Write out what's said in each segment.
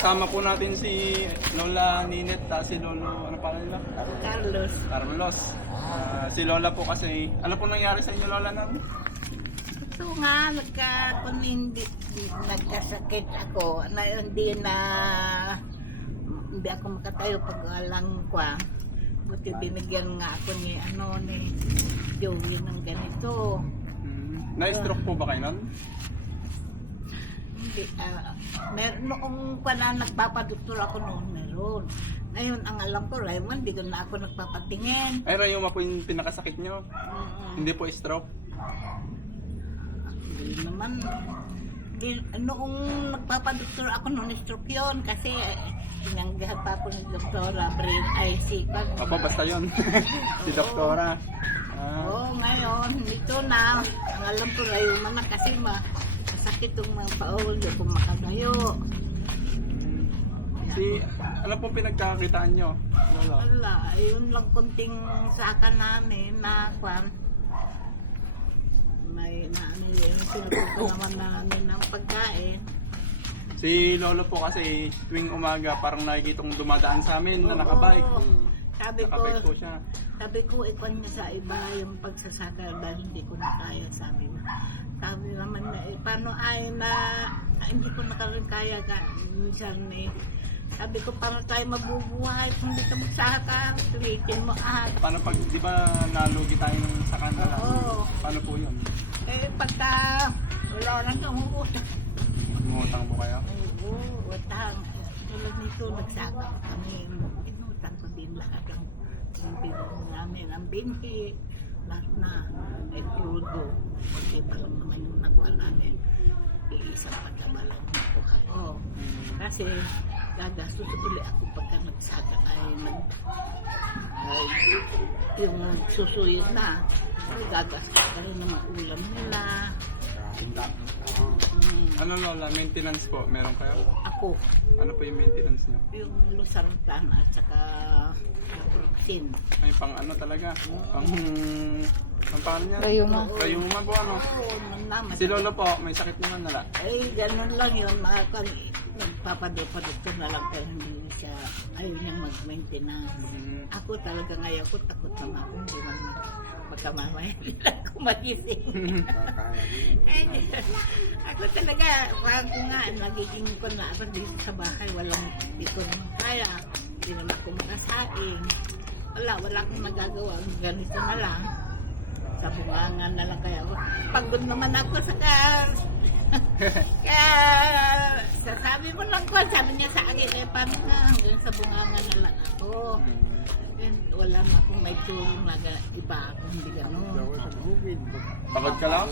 kasama po natin si Lola Ninet at si Lolo, ano pala nila? Carlos. Carlos. Si Lola po kasi, ano po nangyari sa inyo Lola nang? Ito nga, nagkasakit ako na hindi ako makatayo pag walang kwa. Buti binigyan nga ako ni Joey ng ganito. Na-stroke po ba kayo nun? Hindi, noong pala nagpapadoktor ako noon meron. Ngayon, ang alam ko, Raymond, hindi ko na ako nagpapatingin. Ay, rayuma po yung pinakasakit nyo? Hindi po stroke? Hindi naman. Noong nagpapadoktor ako noon, stroke yun. Kasi tinanggahan pa ako ni Doktora Brain IC. Opo, basta yun. Si Doktora. Oo, ngayon, ito na. Ang alam ko, rayuma na kasi masakit yung mga paol. Hindi ko makadayo. Ano po pinagkakakitaan nyo, Lola? Wala, yun lang kunting saka namin na kwan. May pinututo naman namin ng pagkain. Si Lolo po kasi tuwing umaga parang nakikitong dumadaan sa amin na nakabike. Nakabike po siya. Sabi ko, ikwan niya sa iba yung pagsasaka dahil hindi ko na kaya, sabi mo. Sabi naman na, paano ay na hindi ko na rin kaya ka. Minsan sabi ko, paano tayo mabubuhay kung hindi ka magsaka? Tulitin mo Paano pag, di ba, nalugi tayo ng sakana lang? Oo. Paano po yun? Pagka wala lang kang utang. Umutang po kayo? Oo, utang. Tulad nito, nagsaka kami. Inutang ko din lahat ang bibig namin. Ang binhi, lahat na. Crudo. Kasi palang naman yung nakuha namin. Iisang pagkaba lang nakuha ko. Kasi gagastos ulit ako pagka nagsaka yung susuyin na. Gagastos ka rin ng ulam nila. Ano Lola, maintenance po, meron kayo? Ako, Ano po yung maintenance nyo? yung Losartan at saka Naproxen. Ay, pang ano talaga? Pang pangalan niya? Rayuma. Rayuma po ano? Oo, naman. Si Lolo po, may sakit naman nala. Ay, ganun lang yun. Nagpapadoktor na lang pero hindi siya, ayaw niyang mag-maintenance. Ako talaga ngayon ko, takot naman ako. Hindi man magkamamaya bilang ko magising. Ako talaga, pag nga, nagiging ko na ako dito sa bahay, hindi ko naman kaya. Hindi naman ako makasaing. Wala akong nagagawa. Ganito na lang. Sa bungangan na lang kaya ako. Pagod naman ako sa kaya sabi mo lang ko, sabi niya sa akin, paano nga hanggang sa bungangan na lang ako. Wala na akong may tulong na iba ako, hindi gano'n. Pagod ka lang?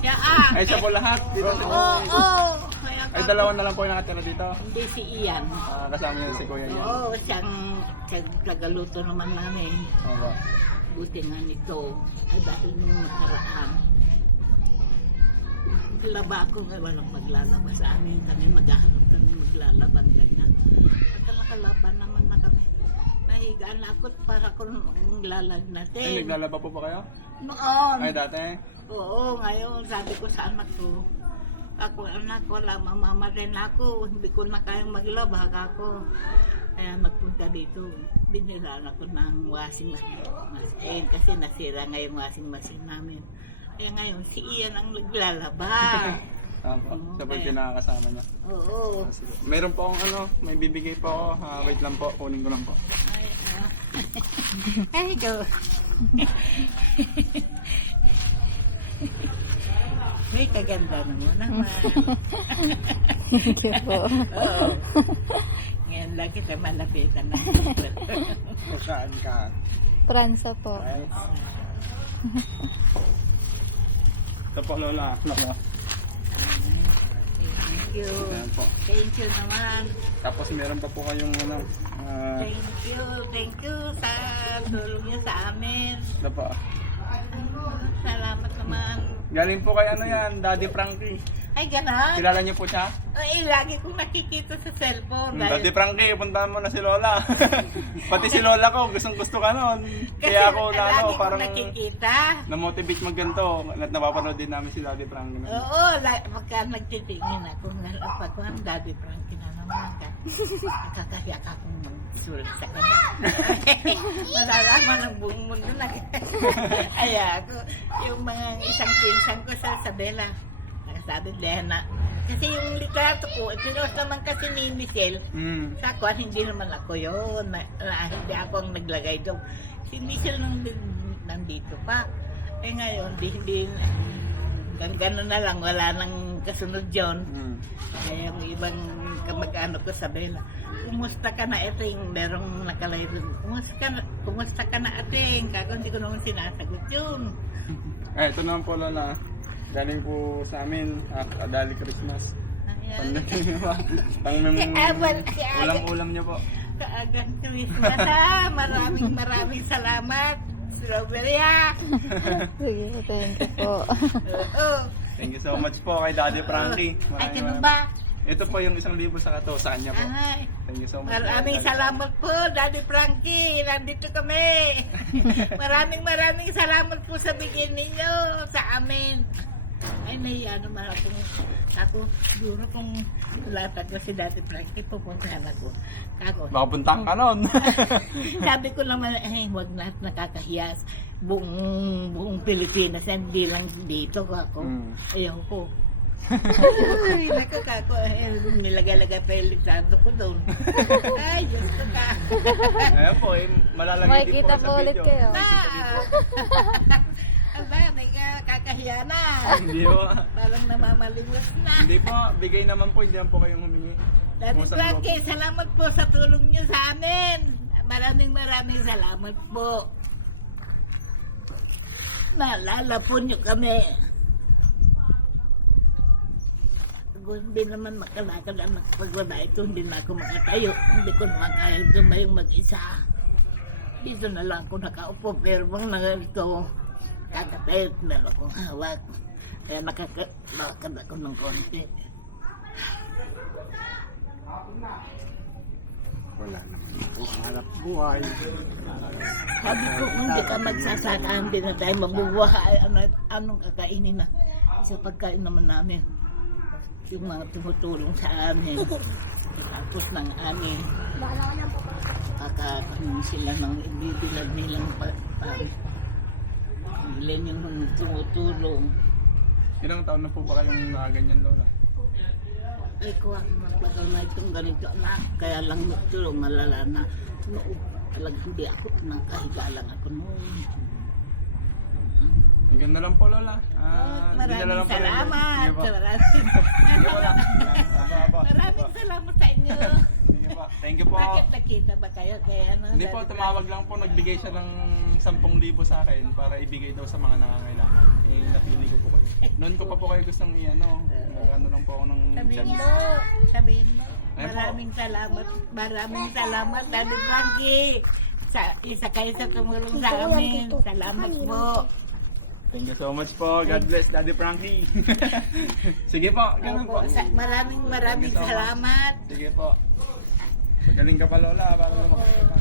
Siya Ay, siya po lahat? Dito si Oo. Ay, dalawa na lang po yung nakatira dito. Hindi si Ian. Kasama niya si Kuya niya. Oo, siyang tagaluto naman namin. Opo. Buti nga nito, ay dahil nung nakaraan, maglaba ako, walang maglalaba sa amin. Kami maghahanap kami maglalaban ganyan. Pagka nakalaban naman na kami, nahigaan na ako para kung lalagnatin. Ay, naglalaba po ba kayo? Noon. Ay, dati? Oo, ngayon sabi ko sa anak ko, anak, wala, mamamatay na ako, hindi ko na kayang maglaba ako. Kaya magpunta dito, biniraan ako ng washing machine kasi nasira nga yung washing machine namin. Kaya ngayon, si Ian ang naglalaba. Siya po yung kinakasama niya. Oo. Meron po akong may bibigay po ako. Wait lang po, kunin ko lang po. Ay, go. May kaganda naman. Thank you po. Oo. Ngayon lang kita malapitan na. Saan ka? Pransa po. Ito po Lola. Nako. Thank you. Ayan po. Thank you naman. Tapos meron pa po kayong Thank you sa tulong niyo sa amin. ito po. Salamat naman. Galing po kay ano yan, Daddy Frankie. Ay, gano'n? Kilala niyo po siya? Ay, lagi kong nakikita sa cellphone. Daddy Frankie, puntahan mo na si Lola. Pati si Lola ko, gustong gusto ka nun. Kaya ako lagi lalo, kong parang nakikita. na-motivate magganto. At napapanood din namin si Daddy Frankie. Oo, pagka nagtitingin ako, pag ang Daddy Frankie na naman, nakakahiya ka kung magsulat sa kanya. Malalaman ang buong mundo na. Ay, ako, yung mga isang pinsan ko sa Isabela, nakasabi, Lena, kasi yung litrato ko, pinost naman kasi ni Michelle, sa kwan, hindi naman ako yun, hindi ako ang naglagay doon. Si Michelle nandito pa. Eh ngayon, hindi gano'n na lang, wala nang kasunod yun. Kaya yung ibang kamag-ano ko sabi na, kumusta ka na Ating? Merong nakalay doon, kumusta ka na Ating? Kako hindi ko naman sinasagot yun. Eh, ito naman po Lola. Galing po sa amin, Adali Christmas. Ulam-ulam niyo po. Kaagang Christmas ha. Maraming salamat. Strawberry ha. Sige po, thank you po. Oo. Thank you so much po kay Daddy Frankie. Ay, ganun ba? Ito po yung 1,000 sa kato. Saan niya po? Ay, Thank you so much. maraming salamat po, Daddy Frankie. Nandito kami. Maraming salamat po sa bigyan ninyo sa amin. Ay, nahiya naman ako siguro kung latag ko si Daddy Frankie, pupuntahan ako. Makapuntahan ka nun. Sabi ko naman, wag na nakakahiyas. Buong Pilipinas, hindi lang dito ako. Ayaw ko. Ay, nakakako. Nilagay-lagay pa yung litrato ko doon. Ay, Diyos ko ka. Ayan po, malalagay din po Makikita sa po ulit video. kayo. Aba, nakakahiya na. Hindi po. Parang namamalimos na. Hindi po, bigay naman po, hindi naman po kayong humingi. Daddy Kumusta Frankie, salamat po sa tulong niyo sa amin. Maraming salamat po. Naalala po niyo kami. Kung hindi naman makalakad ang pagwala ito, hindi na ako makatayo. Hindi ko naman kaya tumayong mag-isa. Dito na lang ako nakaupo, pero bang ito, kakatayo, meron akong hawak. Kaya nakakad ako ng konti. Wala naman po. Hanap buhay. Sabi ko, kung hindi ka magsasaka, hindi na tayo mabubuhay. Anong kakainin na? Sa pagkain naman namin. Yung mga tumutulong sa amin. Tapos ng amin. Kakakunin sila ng ibibilad nilang ilan yung mga tumutulong. Ilang taon na po ba kayong ganyan, Lola? Ay ko ako magpagal na itong ganito anak. Kaya lang tulong malala na. Talagang hindi ako, nakahiga lang ako noon. Hanggang na lang po, Lola. Maraming salamat. Sige po, Lola. Maraming salamat sa inyo. Sige po. Thank you po. Bakit nakita ba kayo? Kaya ano, Hindi po, tumawag lang po. Nagbigay siya ng 10,000 sa akin para ibigay daw sa mga nangangailangan. Eh, napili ko po kayo. Noon ko pa po kayo gustong ano lang po ako ng Sabihin mo. Ayun po. Maraming salamat, Daddy Frankie. Isa kayo sa tumulong sa amin. Salamat po. Thank you so much po. God bless, Daddy Frankie. Sige po, ganun po. Maraming Thank you so much. salamat. Sige po. Pagaling ka pa, Lola. Para lumaki ka pa.